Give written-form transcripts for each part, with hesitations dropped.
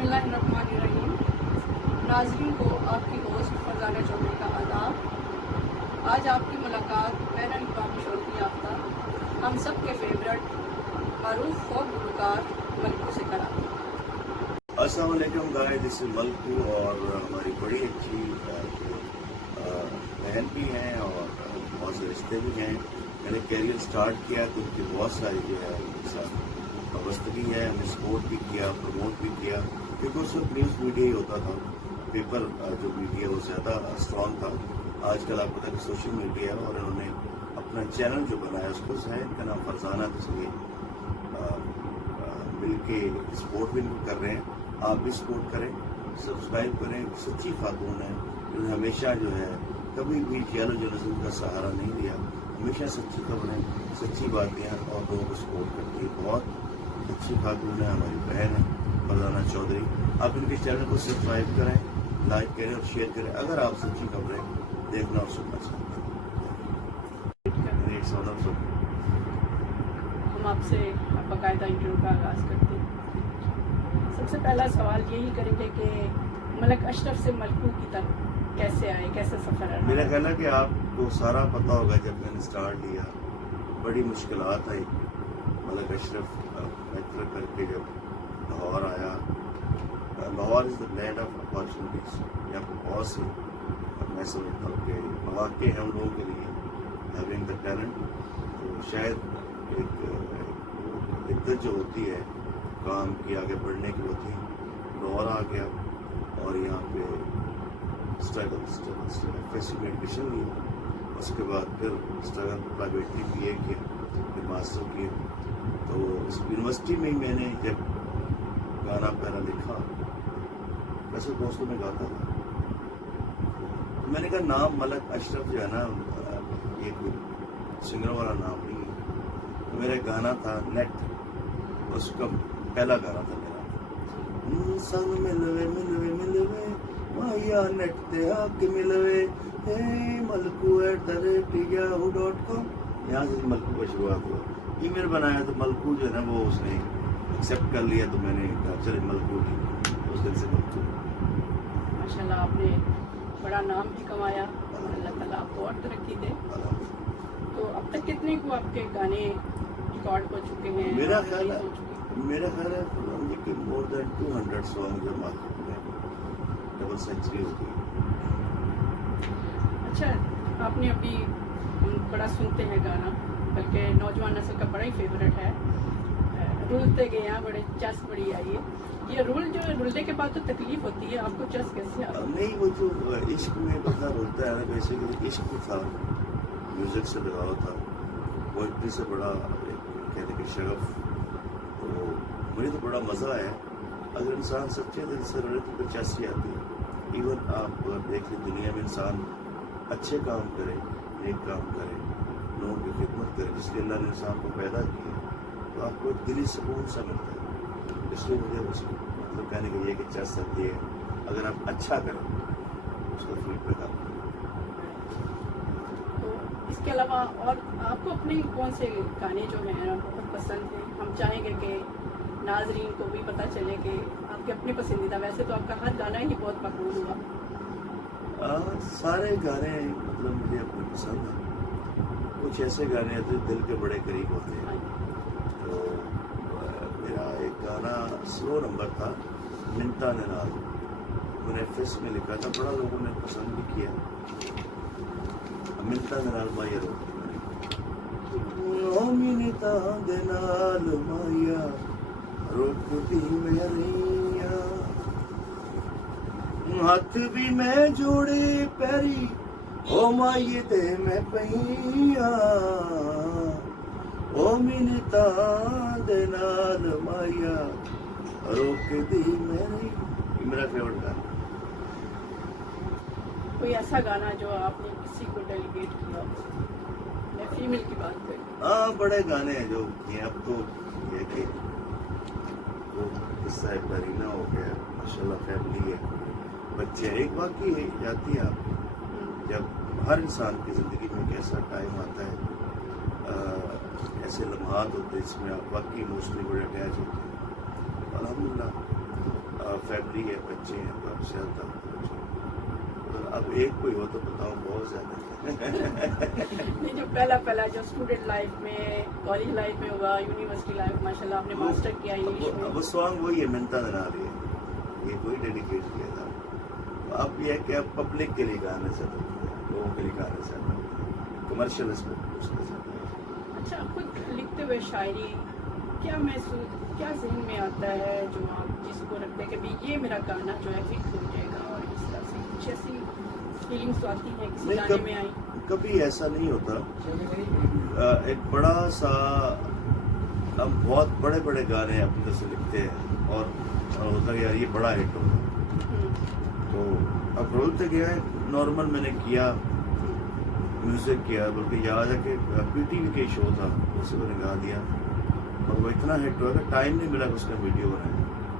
बिस्मिल्लाहिर्रहमानिर्रहीम। नाज़रीन को आपकी होस्ट फरजाना चौधरी का आदाब। आज आपकी मुलाकात बैन अल-अक़वामी शोहरत याफ्ता हम सब के फेवरेट मरूफ फोक गुलकार मलकू से कराते हैं। अस्सलाम वालेकुम गाइस, दिस इज मलकू और हमारी बड़ी अच्छी बहन भी हैं और बहुत से रिश्ते भी हैं। मैंने कैरियर स्टार्ट किया तो उनकी बहुत सारी जो है उनके साथ वाबस्तगी है। हमने सपोर्ट भी किया, प्रमोट भी किया, क्योंकि उस वक्त न्यूज़ मीडिया ही होता था, पेपर जो मीडिया वो ज़्यादा स्ट्रॉन्ग था। आजकल आपको पता है सोशल मीडिया है और इन्होंने अपना चैनल जो बनाया उसको है, इनका नाम फरजाना, इसलिए मिल के सपोर्ट भी कर रहे हैं। आप भी सपोर्ट करें, सब्सक्राइब करें। सच्ची खातून है, उन्होंने हमेशा जो है कभी भी जेलो जर्नलिज्म का सहारा नहीं लिया, हमेशा सच्ची खबरें, सच्ची बातें और लोगों को सपोर्ट करती है। बहुत अच्छी खातून है, हमारी बहन है फरजाना चौधरी। आप इनके चैनल को सब्सक्राइब करें, लाइक करें और शेयर करें अगर आप सच्ची खबरें देखना और सुनना चाहते हैं। हम आपसे बाकायदा इंटरव्यू का आगाज़ करते हैं। सबसे पहला सवाल यही करेंगे कि मलक अशरफ से मलकू की तरफ कैसे आए, कैसे सफ़र रहा? मेरा ख्याल है कि आपको सारा पता होगा, जब मैंने स्टार्ट लिया बड़ी मुश्किलात आई। मलक अशरफ मेट्रो करके जब लाहौर आया, Lahore is the land of opportunities. यहाँ पर बहुत से मैं समझता हूँ कि मौके हैं उन लोगों के लिए, हैविंग द टैलेंट। तो शायद एक दिक्कत जो होती है काम की, आगे बढ़ने की होती है, लाहौर आ गया और यहाँ पे स्ट्रगल में एडमिशन लिया। उसके बाद फिर स्ट्रगल प्राइवेटली BA किया, फिर मास्टर किया। तो इस यूनिवर्सिटी में ही मैंने जब गाना पहला लिखा, वैसे दोस्तों में गाता था, तो मैंने कहा नाम मलक अशरफ जो है ना, ये कोई सिंगर वाला नाम नहीं है। तो मेरा गाना था नेट, उसका पहला गाना था मेरा, संग मिलवे मिलवे मिलवे माया नेट ते आके मिलवे हे मलकू @yahoo.com। यहाँ से मलकू का शुरुआत हुआ। ईमेल बनाया तो मलकू जो है ना वो उसने एक्सेप्ट कर लिया, तो मैंने कहा चले मलकू जी, उस दिन से मलकू। माशाल्लाह, आपने बड़ा नाम भी कमाया, अल्लाह ताला आपको और तरक्की दे। तो अब तक कितने को आपके गाने रिकॉर्ड हो चुके हैं? मेरा ख्याल है कि मोर देन 200 सॉन्ग जो मार्केट में डबल सेंचुरी हो गई। अच्छा, आपने अभी बड़ा सुनते हैं गाना, बल्कि नौजवान नस्ल का बड़ा ही फेवरेट है, रुलते गए हैं बड़े चस बड़ी आई है। ये रुलने के बाद तो तकलीफ होती है, आपको चस कैसे आता? नहीं, वो जो इश्क में बंदा रुलता है ना, बेसिकली इश्क था, म्यूजिक से लगाव था, पोइट्री से बड़ा कहने के शगफ। तो मुझे तो बड़ा मज़ा आया। अगर इंसान सच्चे दिल से रुले तो फिर चस ही आती है। इवन आप देख लें, दुनिया में इंसान अच्छे काम करे, नेक काम करे, लोगों की खिदमत करे, जिसलिए अल्लाह ने इंसान को पैदा किया, तो आपको एक दिली सुकून सा मिलता है। इसलिए मुझे उसको मतलब कहने का ये कि चस सकती है, अगर आप अच्छा करें उसका फीडबैक आप। तो इसके अलावा और आपको अपने कौन से गाने जो हैं बहुत पसंद हैं? हम चाहेंगे कि नाजरीन को भी पता चले कि आपके अपने पसंदीदा, वैसे तो आपका हर गाना ही बहुत मकबूल हुआ। सारे गाने मतलब मुझे अपने पसंद हैं। कुछ ऐसे गाने हैं जो दिल के बड़े करीब होते हैं। तो मेरा एक गाना स्लो नंबर था, मिनटा ने नाल, मैंने फेस में लिखा था, बड़ा लोगों ने पसंद भी किया। मिनटा ने नाल माया मिनटा दे नाल माया रोकती मेरिया, हथ भी मैं जोड़े पैरी ओ माइये ते मैं पईया, ओ मिनता दे नाल माया रोकती मेरी। मेरा फेवरेट गाना। कोई ऐसा गाना जो आपने किसी को डेलीकेट किया? मैं फीमेल की बात करूँ। हाँ, बड़े गाने हैं जो हैं। अब तो ये कि वो किस्सा है, करीना हो गया, माशाल्लाह फैमिली है, बच्चे हैं। एक बाकी है जाती है आप, जब हर इंसान की ज़िंदगी में एक ऐसा टाइम आता है, ऐसे लम्हात होते हैं जिसमें आप वाकई इमोशनली बड़े अटैच होते हैं। अल्हम्दुलिल्लाह फैमिली है, बच्चे हैं, तो अब ज्यादा अब एक कोई हो तो बताओ बहुत ज्यादा नहीं, जो पहला जो स्टूडेंट लाइफ में, कॉलेज लाइफ में हुआ, यूनिवर्सिटी लाइफ, माशाल्लाह आपने मास्टर किया इंग्लिश में। अब सॉन्ग वही है, मिलता ना रही है, ये कोई डेडिकेट किया था। अब ये है कि अब पब्लिक के लिए गाने चाहते हैं, लोगों के लिए गाने चाहते हैं, कमर्शियल इसमें कुछ नहीं चाहते हैं। अच्छा, खुद लिखते हुए शायरी क्या महसूस, क्या जहन में आता है जो आप जिसको रखते हैं कि भाई ये मेरा गाना जो है हिट हो जाएगा, और इस तरह से कुछ ऐसी फीलिंग्स तो आती हैं किसी गाने में आई? कभी ऐसा नहीं होता। एक बड़ा सा, हम बहुत बड़े बड़े गाने अपनी तरफ से लिखते हैं और होता है यार ये बड़ा हिट होगा, तो अब रोलते गया है। नॉर्मल मैंने किया, म्यूजिक किया, बल्कि याद है कि PTV के शो था, उसे मैंने गा दिया और वो इतना हिट हुआ कि टाइम नहीं मिला कि उसका वीडियो बनाए।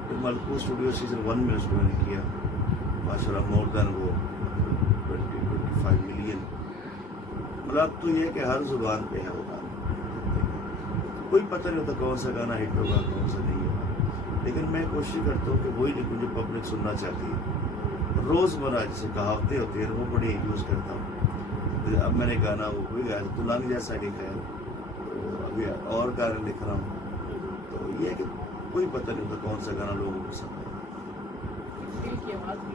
फिर मलकू स्टूडियो सीजन 1 में उसको मैंने किया, माशाल्लाह मोर देन वो 20-25 मिलियन। मतलब अब तो ये है कि हर जुबान पे है वो गाना, कोई पता नहीं होता कौन सा गाना हिट होगा कौन सा नहीं होगा, लेकिन मैं कोशिश करता हूँ कि वही लिखूँ जो पब्लिक सुनना चाहती है। रोज़मर्रा जैसे कहावतें होती हैं वो बड़ी यूज़ करता हूँ। तो अब मैंने गाना वो कोई गाया तुलानी जैसा लिखा है, तो अभी और गाने लिख रहा हूँ। तो ये है कि कोई पता नहीं होता कौन सा गाना लोगों को पसंद है। दिल की आवाज़ भी।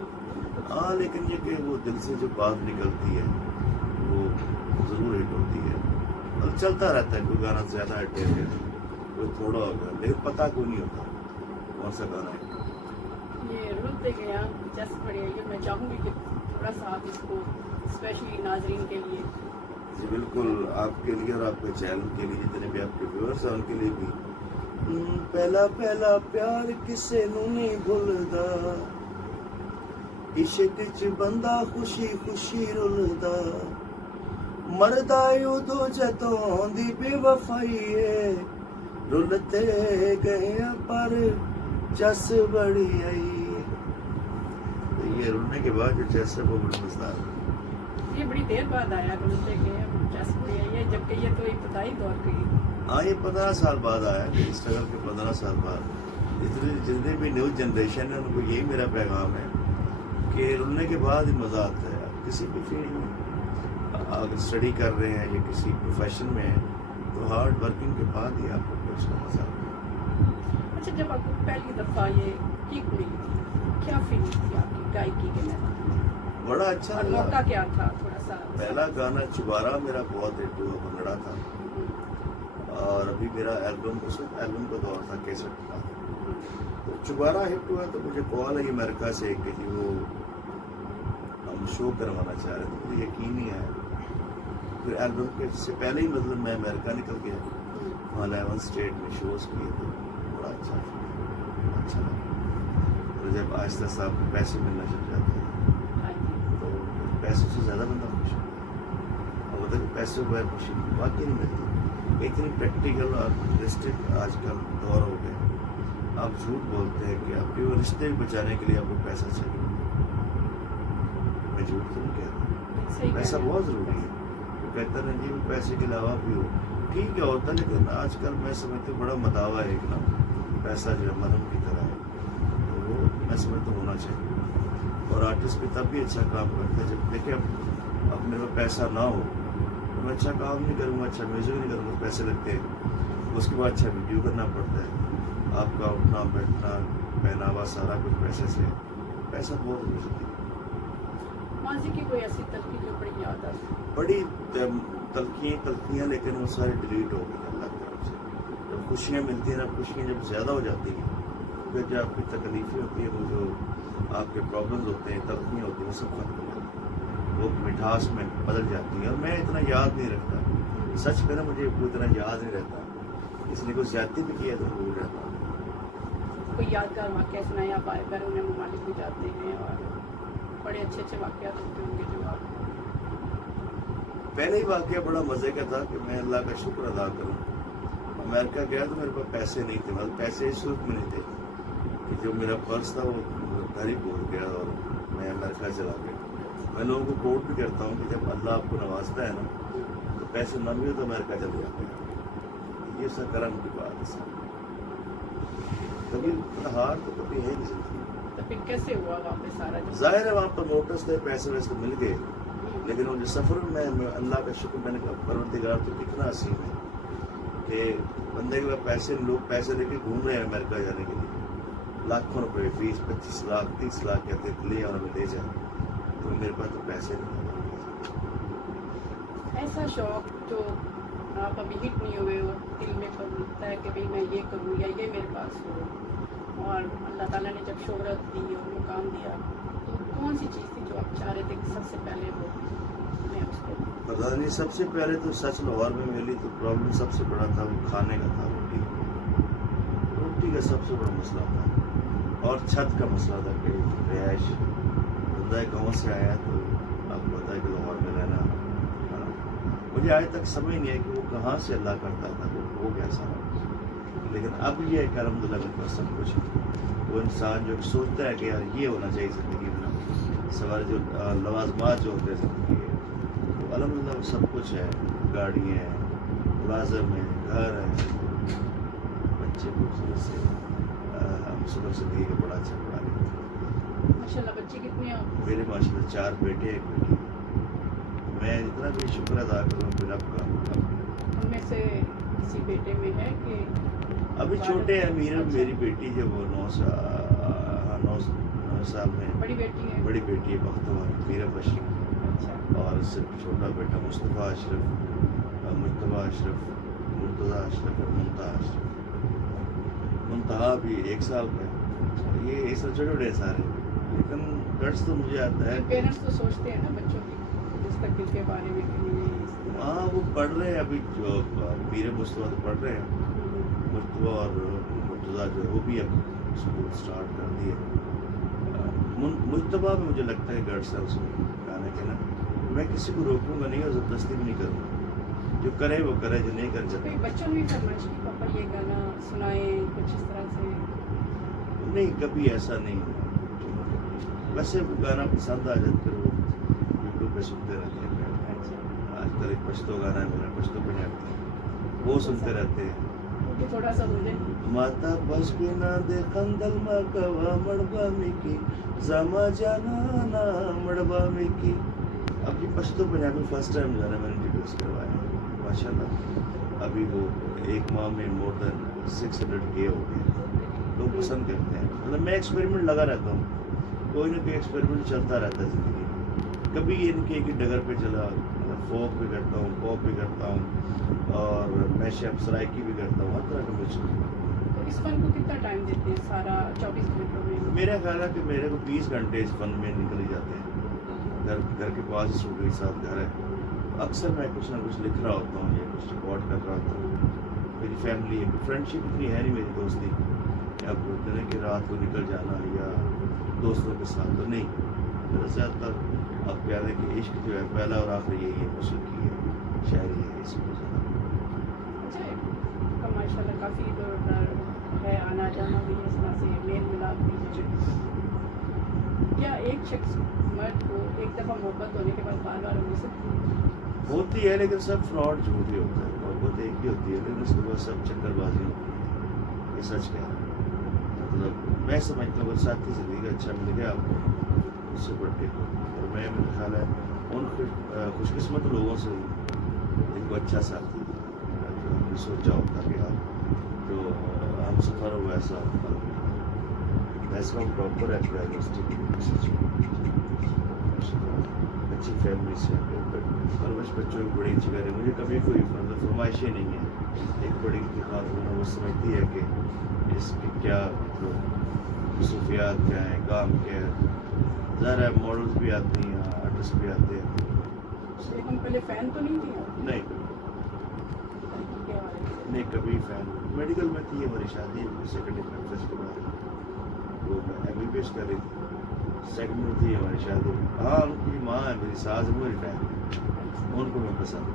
हाँ, लेकिन ये कि वो दिल से जो बात निकलती है वो ज़रूर हिट होती है। मतलब चलता रहता है, कोई गाना ज़्यादा हिट है, कोई थोड़ा होगा, लेकिन पता कोई नहीं होता कौन सा गाना हिट होगा। ये रुलते गया जस्ट बढ़िया, ये मैं चाहूँगी कि थोड़ा सा आप इसको स्पेशली नाजरीन के लिए। जी बिल्कुल, आपके लिए और आपके चैनल के लिए, जितने भी आपके व्यूअर्स हैं उनके लिए भी। पहला पहला प्यार किसे नू नहीं भुलदा, इश्क च बंदा खुशी खुशी रुलदा, मरदा उदो जदों आंदी बेवफाई है, रुलते गए पर चस बड़ी आई। तो ये रुलने के बाद जो चस है वो बड़ी मजेदार है। ये बड़ी देर बाद आया रुलते गए जस्ट बढ़िया, ये जबकि ये तो इब्तदाई दौर की। हाँ, ये 15 साल बाद आया, स्ट्रगल के 15 साल बाद। जितने भी न्यू जनरेशन है उनको यही मेरा पैगाम है कि रुलने के बाद ही मज़ा आता है। आप किसी भी फील्ड में अगर स्टडी कर रहे हैं या किसी प्रोफेशन में हैं तो हार्ड वर्किंग के बाद ही आपको उसका मज़ा आता है। अच्छा, जब आपको पहली दफ़ा ये किक मिली थी, क्या फीलिंग थी आपकी गायकी के में? बड़ा अच्छा और लगा। मौका क्या था थोड़ा सा? पहला गाना चुबारा मेरा बहुत हिट हुआ, भंगड़ा था। और अभी मेरा एल्बम, उस वक्त एल्बम का दौर था, कैसेट था। तो चुबारा हिट हुआ तो मुझे कॉल आई अमेरिका से कि जी वो हम शो करवाना चाह रहे थे। मुझे यकीन नहीं आया। फिर एल्बम के से पहले ही मतलब मैं अमेरिका निकल गया, वहाँ 11 स्टेट में शोज़ किए थे। बड़ा अच्छा लगा। तो जब आहिस्ता आहिस्ता आपको पैसे मिलना शुरू जाते हैं तो पैसों से ज़्यादा बंदा खुश होता है। और मतलब पैसे के बगैर खुशी वाकई नहीं मिलती। इतनी प्रैक्टिकल और रियलिस्टिक आजकल दौर हो गए, आप झूठ बोलते हैं कि आपके वो रिश्ते बचाने के लिए आपको पैसा चाहिए। मैं झूठ तो नहीं कह रहा, पैसा बहुत ज़रूरी है। तो कहते हैं जी वो पैसे के अलावा भी हो, ठीक है होता, लेकिन आजकल मैं समझती हूँ बड़ा मदावा है कि ना पैसा जो है मरहम की तरह है, तो वो मैं समझता हूँ होना चाहिए। और आर्टिस्ट भी तब भी अच्छा काम करता है जब देखिए अब मेरे पास पैसा ना हो तो मैं अच्छा काम नहीं करूँगा, अच्छा म्यूजिक नहीं करूँगा, पैसे लगते हैं। उसके बाद अच्छा वीडियो करना पड़ता है, आपका उठना बैठना पहनावा सारा कुछ पैसे से, पैसा बहुत जरूरी है। माजी की कोई ऐसी तलखी जो बड़ी याद आती? बड़ी तलखियाँ, लेकिन वो सारी डिलीट हो गई अल्लाह की तरफ से। जब खुशियाँ मिलती हैं ना, खुशियाँ जब ज़्यादा हो जाती हैं, फिर जो आपकी तकलीफ़ें होती हैं, वो जो आपके प्रॉब्लम्स होते हैं, तलखियाँ होती हैं, वो सब खत्म हो जाती हैं, वो मिठास में बदल जाती हैं। और मैं इतना याद नहीं रखता, सच में ना मुझे वो इतना याद नहीं रहता, इसलिए कोई ज़्यादती भी किया तो भूल जाता। कोई यादगार वाक़या सुनाए आप? आकर उन्हें ममालिक में जाते हैं और बड़े अच्छे अच्छे वाक़यात होते होंगे जो आप। पहले ही वाक़या बड़ा मज़े का था कि मैं अल्लाह का शुक्र अदा करूँ। अमेरिका गया तो मेरे पास पैसे नहीं थे, मतलब पैसे इस रूप में नहीं थे कि जो मेरा पर्स था वो घर ही भूल गया और मैं अमेरिका चला गया। मैं लोगों को कोट भी करता हूँ कि जब अल्लाह आपको नवाजता है ना तो पैसे न भी हो तो अमेरिका चले जाते हैं। ये सब करम की बात है। कभी हार तो कभी है नहीं जिंदगी। फिर कैसे हुआ वापस सारा जो जाहिर है वहाँ पर नोटिस थे, पैसे वैसे मिल गए, लेकिन वो जो सफ़र में अल्लाह का शुक्र, मैंने कहा परवरदिगार तो कितना हसीन है कि बंदे के पास पैसे, लोग पैसे लेके घूम रहे हैं अमेरिका जाने के लिए, लाखों रुपए, 20-25 लाख 30 लाख कहते ले और हमें ले जाए, तो मेरे पास तो पैसे नहीं। ऐसा शौक जो आप अभी हिट नहीं हुए और दिल में बनता है कि भाई मैं ये करूँ या ये मेरे पास हो, और अल्लाह ताला ने जब शोहरत दी और मुकाम दिया, तो कौन सी चीज़ थी जो आप चाह रहे थे कि सबसे पहले वो मैं उसको पता नहीं, सबसे पहले तो सच लाहौर में मिली तो प्रॉब्लम सबसे बड़ा था वो खाने का था, रोटी का सबसे बड़ा मसला था, और छत का मसला था कि रिहाइश, बंदा गाँव से आया तो आपको पता है कि लाहौर में रहना, मुझे आज तक समझ नहीं आया कि वो कहाँ से अल्लाह करता था, वो हो गया सारा कुछ। लेकिन अब ये है कि अल्हम्दुलिल्लाह मेरे पास सब कुछ है। वो इंसान जो सोचता है कि यार ये होना चाहिए ज़िंदगी में, सवाल जो लवाजमात जो होते हैं ज़िंदगी के, तो अल्हम्दुलिल्लाह सब कुछ है, गाड़ी है, मुलाजम है, घर है, बच्चे खूबसूरत से हम सुबह से दिए के बड़ा अच्छा पढ़ा लिया। माशाल्लाह। बच्चे कितने हैं आप? मेरे माशाल्लाह 4 बेटे 1 बेटी। मैं जितना भी शुक्र अदा करूँ फिर आपका, उनमें से किसी बेटे में है कि अभी छोटे हैं, मेरी बेटी है वो 9 साल में, बड़ी बेटी है? बड़ी बेटी है बख्तवा मीरा बशीर, अच्छा। और सिर्फ छोटा बेटा मुस्तफ़ा अशरफ, मुस्तफ़ा अशरफ, मुर्तज़ा अशरफ और मुंतहा अशरफ। मुंतहा भी 1 साल का है। ये ऐसा छोटे छोटे सारे, लेकिन डर्स तो मुझे आता है। पेरेंट्स तो सोचते हैं ना बच्चों की मुस्तकबिल के बारे में कि नहीं। हाँ वो पढ़ रहे हैं अभी, जो मीरे मुस्तफ़ा तो पढ़ रहे हैं, मुस्तफ़ा और मुर्तज़ा जो है वो भी अब स्कूल स्टार्ट कर दिए। मुस्तफ़ा में मुझे लगता है गर्ड्स है उसमें गाने के ना, मैं किसी को रोकूंगा नहीं और ज़बरदस्ती भी नहीं करूँगा, जो करे वो करे, जो नहीं कर कोई सकते बच्चों ने भी फरमाइश की पापा ये गाना सुनाए कुछ इस तरह से? नहीं, कभी ऐसा नहीं हुआ। वैसे वो गाना पसंद आ जाता है, वो यूट्यूब पे सुनते रहते हैं। अच्छा। आजकल एक पश्तो गाना है मेरा, पश्तो पंजाबी, वो सुनते रहते हैं। वो भी थोड़ा सा बोले। माता बस बिना दे कंदल मकवा मड़बा मिकी जमा जाना ना मड़बा मिकी। अब ये पश्तो पंजाबी फर्स्ट टाइम गाना मैंने इंट्रोड्यूस करवाया है माशाल्लाह। अभी वो 1 माह में मोर देन 600K हो गए, लोग पसंद करते हैं। मतलब मैं एक्सपेरिमेंट लगा रहता हूँ, कोई ना कोई एक्सपेरिमेंट चलता रहता है ज़िंदगी में। कभी ये इनके एक डगर पे चला, मतलब फोक भी करता हूँ, पॉप भी करता हूँ, और मैशअप सराइकी भी करता हूँ, हर तरह का म्यूजिक। तो इस फन को कितना टाइम देते हैं सारा 24 घंटों में? मेरा ख्याल है कि मेरे को 20 घंटे इस फन में निकल ही जाते हैं। घर के पास ही स्टूडियो के साथ घर है, अक्सर मैं कुछ ना कुछ लिख रहा होता हूँ या कुछ रिकॉर्ड कर रहा होता हूँ। मेरी फैमिली है, फ्रेंडशिप इतनी है नहीं मेरी दोस्ती, अब दिन की रात को निकल जाना या दोस्तों के साथ तो नहीं। मेरा ज़्यादातर अब कह रहे कि इश्क जो है पहला और आखिरी यही है, मौसीकी है, शायरी है, इसमें अच्छा। का माशाल्लाह काफ़ी इधर उधर है, आना जाना भी इस तरह से, मेल मिलाप भी है। क्या एक शख्स मर्द को एक दफ़ा मोहब्बत होने के बाद बार बार हो सकती है? होती है, लेकिन सब फ्रॉड झूठ ही होता है। मोहब्बत एक ही होती है, लेकिन उसके बाद सब चक्करबाजी होती है। ये सच कह रहा है। मतलब मैं समझता हूँ अगर साथी ज़िंदगी का अच्छा मिल गया आपको, उससे बढ़ के, और मैं मेरा ख्याल है उन खुशकिस्मत लोगों से इनको अच्छा साथी जो हमने सोचा होता कि आप जो हम सफ़र हो वैसा वैसा प्रॉपर है, अच्छी फैमिली से परवरिश बच्चों की बड़ी अच्छी करें। मुझे कभी कोई मतलब फरमाइशें नहीं है। एक बड़ी खातून वो समझती है कि इसकी क्या खसूसियात क्या हैं, काम क्या है। ज़ाहिर है मॉडल्स भी आती हैं, आर्टिस्ट भी आते हैं। लेकिन पहले फ़ैन तो नहीं थी आप? नहीं नहीं, कभी फैन। मेडिकल में थी हमारी शादी, सेकेंड ईयर फर्स्ट के बाद वो MBBS कर रही थी। सेकंड में थी हमारी शादी। हाँ, उनकी माँ है मेरी सास, वो मेरी फैन, उनको मैं पसंद।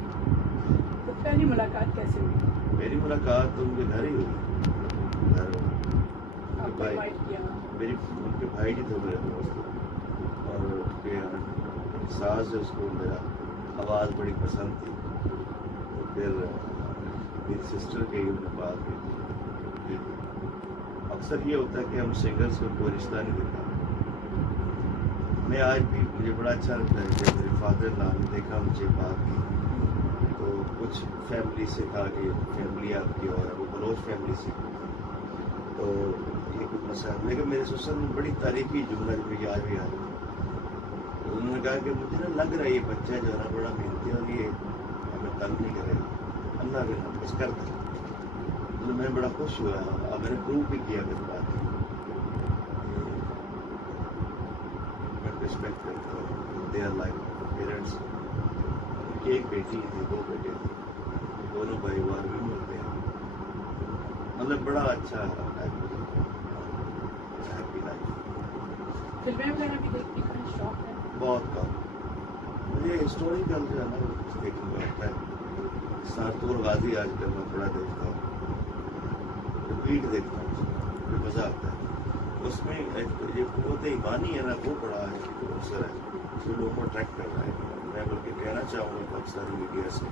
तो पहली मुलाकात कैसे हुई? मेरी मुलाकात तो उनके घर ही हुई। घर आपको भाई, इनवाइट किया? मेरी उनके भाई जी थे मेरे दोस्त, और उनके सास जो उसको मेरा आवाज़ बड़ी पसंद थी, तो फिर मेरी सिस्टर के ही उन्हें बात की थी। अक्सर ये होता है कि हम सिंगर्स को कोई रिश्ता नहीं देता, मैं आज भी मुझे बड़ा अच्छा लगता है कि मेरे फादर ला ने देखा मुझे बात की तो कुछ फैमिली से कहा कि फैमिली आपकी और है वो बलोच फैमिली से तो ये कुछ मसला है। लेकिन मेरे ससुर ने बड़ी तारीफी जुमला जो मुझे आज भी याद है। तो उन्होंने कहा कि मुझे ना लग रहा है ये बच्चा जो है ना बड़ा मेहनती और ये हमें तंग नहीं करेगा, अल्लाह के नाम बस कर दे। तो मैं बड़ा खुश हुआ और मैंने प्रूव भी किया मेरी बात। मैं रिस्पेक्ट करता हूँ देयर लाइफ पेरेंट्स। उनकी एक बेटी थी, 2 बेटे थे, दोनों भाई आर्मी में होते हैं। मतलब बड़ा अच्छा हैप्पी लाइफ। फिल्में वगैरह भी देखने का शौक है? बहुत कम। मुझे हिस्टोरिकल जो है ना वो देखने का होता है। सरतुर गाजी आजकल मैं बड़ा देखता हूँ, रिपीट देखता हूँ, मुझे मज़ा आता है। उसमें ये कुव्वत ईमानी है ना वो बड़ा असर है जो लोगों को अट्रैक्ट कर रहा है। मैं बल्कि कहना चाहूँगा पाकिस्तानी मीडिया से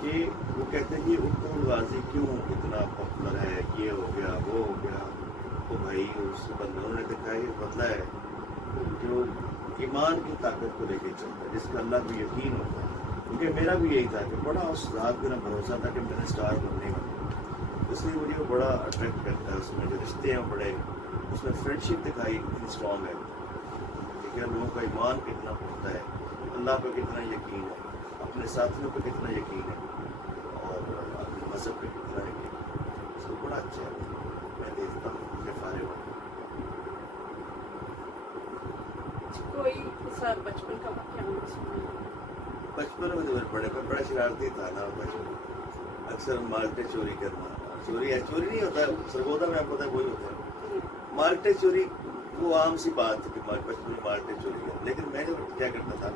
कि वो कहते हैं कि उर्दू गाजी क्यों इतना पॉपुलर है, ये हो गया वो हो गया। तो भाई उस बंदों ने दिखाया ये बदला है जो ईमान की ताकत को लेके चलता है, जिसका अल्लाह को यकीन होता है। क्योंकि मेरा भी यही था कि बड़ा उस रात मेरा भरोसा था कि मैंने स्टार बनने का, इसलिए मुझे वो बड़ा अट्रैक्ट करता है। उसमें जो रिश्ते हैं बड़े, उसमें फ्रेंडशिप दिखाई कितनी स्ट्रॉन्ग है, ठीक है, लोगों का ईमान कितना होता है, अल्लाह पर कितना यकीन है, अपने साथियों पर कितना यकीन है और अपने मज़हब पर कितना यकीन है। सब बड़ा अच्छा है। मैं देखता हूँ मुझे फारे कोई ऐसा बचपन का वाक़या हो सुनाइए। बचपन में तो मैं बड़ा शरारती था ना। बचपन अक्सर माल्टे चोरी करना, चोरी नहीं होता सरगोदा में, आपको पता है वही होता है माल्टे चोरी। वो आम सी बात है कि बचपन में माल्टे चोरी कर। लेकिन मैं जो क्या करता था,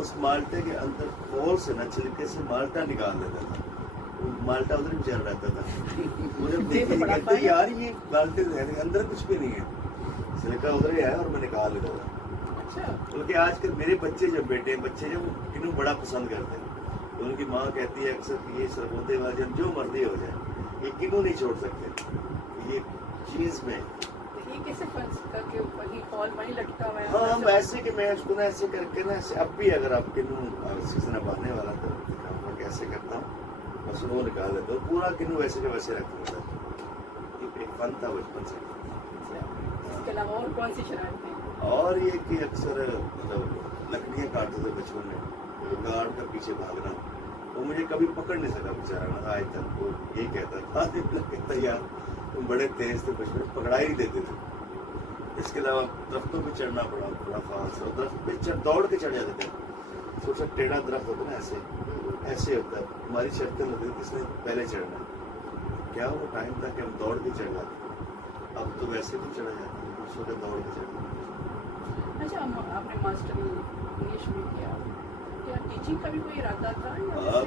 उस माल्टे के अंदर खोल से ना छिलके से माल्टा निकाल देता था। वो माल्टा उधर भी चल रहता था। मुझे देखते यार ये माल्टे अंदर कुछ भी नहीं है, छिलका उधर ही है और मैं निकाल लेता था। अच्छा। क्योंकि आजकल मेरे बच्चे जब किन्नू बड़ा पसंद करते हैं, तो उनकी माँ कहती है अक्सर कि ये सरगोदे वाले जो मर्जी हो जाए ये किन्नू नहीं छोड़ सकते ये चीज़ में। ये कैसे फंस करके ऊपर ही कॉल वहीं लटका हुआ है? हाँ वैसे कि मैं उसको ना ऐसे करके ना ऐसे, अब भी अगर आप किन्नू सीजन अब आने वाला तो मैं कैसे करता हूँ, बस वो निकाल देता हूँ, पूरा किन्नू वैसे के वैसे रख देता हूँ। एक फन था बचपन से। इसके अलावा और कौन सी शरारतें? और ये कि अक्सर मतलब लकड़ियाँ काटते थे बचपन में, गार्ड का पीछे भागना। वो मुझे कभी पकड़ नहीं सका बेचारा ना आज तक। वो ये कहता यार तुम बड़े तेज थे, बचपन में पकड़ा ही नहीं देते थे। इसके अलावा दरख्तों पे चढ़ना बड़ा फास्ट, और दरख्त पे दौड़ के चढ़ जाते थे। थोड़ा सा टेढ़ा दरख्त होता है ना, ऐसे होता है। हमारी शर्तें होती थी किसने पहले चढ़ना, क्या वो टाइम था कि हम दौड़ के चढ़ जाते। अब तो वैसे भी चढ़ा जाता है, दूसरों के दौड़ के चढ़ना। अच्छा, आपने मास्टर इंग्लिश में किया, क्या टीचिंग का भी कोई इरादा था?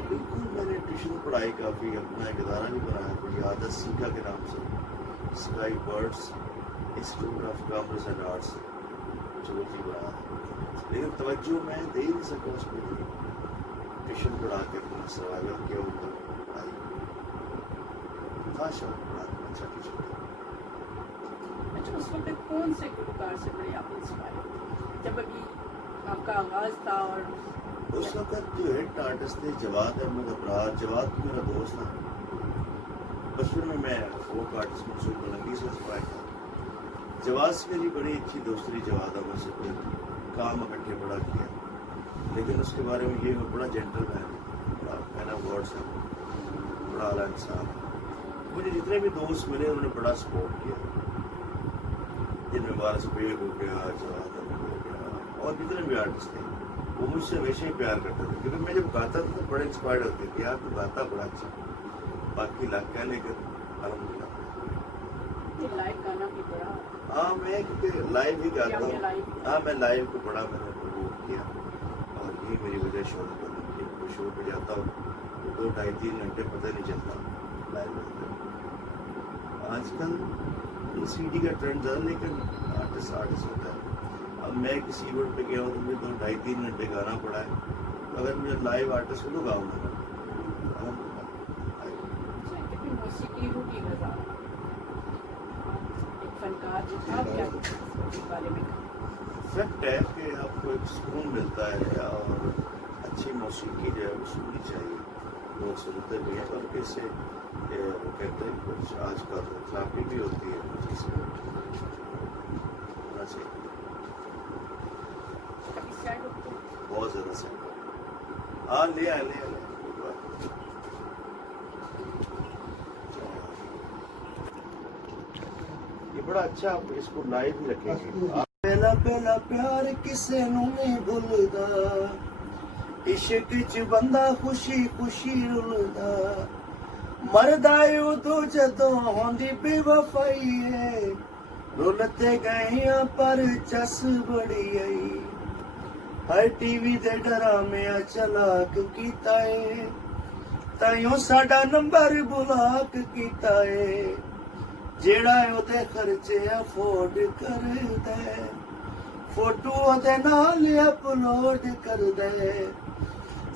बिल्कुल, मैंने ट्यूशन पढ़ाई काफ़ी, अपना एक अदारा भी बनाया कोई आदत सीखा के नाम से, sky birds institute of commerce and arts जो भी बनाया। लेकिन तवज्जो मैं दे ही नहीं सका उस पर। ट्यूशन पढ़ा के अपना सर्वाइवल किया ऊपर पढ़ाई था, शौक पढ़ा अच्छा ट्यूशन। अच्छा, उस वक्त कौन से गुलकार से बड़े आप इंस्पायर जब अभी आपका आगाज था? और उस वक्त जो हेड आर्टिस्ट थे जवाद अहमद अबरार। जवाद तो मेरा दोस्त था बचपन में, मैं फोक आर्टिस्ट मंसूर मलंगी से इंस्पायर था। जवाद से मेरी बड़ी अच्छी दोस्ती, जवाद अहमद से कोई काम इकट्ठे बड़ा किया। लेकिन उसके बारे में ये बड़ा जेंटलमैन है, बड़ा मैन ऑफ गॉड सा, बड़ा आला इंसान। मुझे जितने भी दोस्त मिले उन्होंने बड़ा सपोर्ट किया, जिनमें वारस बेग हो गया, जवाद अहमद हो गया, और जितने भी आर्टिस्ट थे वो मुझसे हमेशा ही प्यार करते थे। क्योंकि मैं जब गाता था तो बड़े इंस्पायर्ड होते कि यार तू गाता बड़ा अच्छा, बाकी लाख क्या, लेकिन अलहमदुलिल्लाह लाइव गाना भी बड़ा। हाँ मैं क्योंकि लाइव ही गाता हूँ। हाँ मैं लाइव को बड़ा मैंने प्रमोट किया, और यही मेरी वजह शो करने की। शो पे जाता हूँ तो 2, 2.5, 3 घंटे पता नहीं चलता लाइव में। आजकल CD का ट्रेंड ज़्यादा, लेकिन आर्टिस्ट होता है। अब मैं किसी इवेंट पे गया हूँ तो मुझे 2, 2.5, 3 घंटे गाना पड़ा है। अगर मुझे लाइव आर्टिस्ट को तो गाऊंगा मौसीकी रूटी एक फनकार मुलाकात आप क्या इस बारे में फैक्ट है कि आपको एक सुकून मिलता है और अच्छी मौसीकी जो है वो सुननी चाहिए। लोग सुनते भी हैं बल्कि इससे वो कहते हैं कुछ आजकल थेरेपी भी होती है कुछ इसमें होना चाहिए। कभी सैड होते हैं? बहुत ज़्यादा से हाँ ले आए कोई बात नहीं। ये बड़ा अच्छा आप इसको लाइव ही रखेंगे। पहला पहला प्यार किसे नू नहीं भुलदा, इश्क च बंदा खुशी खुशी रुलदा, मरदा ए उदों जदों होंदी बेवफाई है, रुलते गए पर चस बड़ी आई, हर टीवी दे डरामे चलाक कीता है, ताइयों साडा नंबर बुलाक कीता है, जेड़ा ओदे खर्चे अफोर्ड करदा है, फोटो ओदे नाल अपलोड करदा है,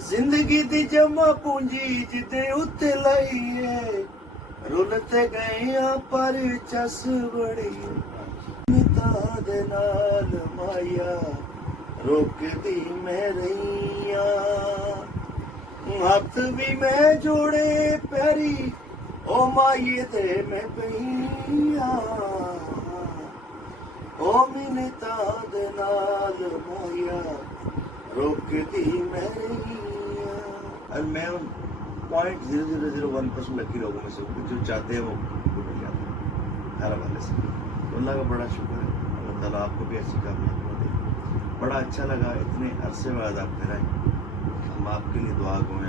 जिंदगी दी जमा पूंजी जिदे उत्ते लाई है, रुलते गए पर चस बड़ी मिता दे नाल माया रोकदी मैं रहिया, हथ भी मैं जोड़े पैरी ओ माये ते मैं पईया, ओ मिनता दे नाल माया रोकदी मैं रहिया। और मैं 0.0001% लकी लोगों में से हूँ जो चाहते हैं वो मिल जाते हैं हर हवाले से। तो अल्लाह का बड़ा शुक्र है, अल्लाह ताला आपको भी ऐसी कामयाबी दे। बड़ा अच्छा लगा, इतने अरसे बाद आप मेरा हम आपके लिए दुआ गो हैं।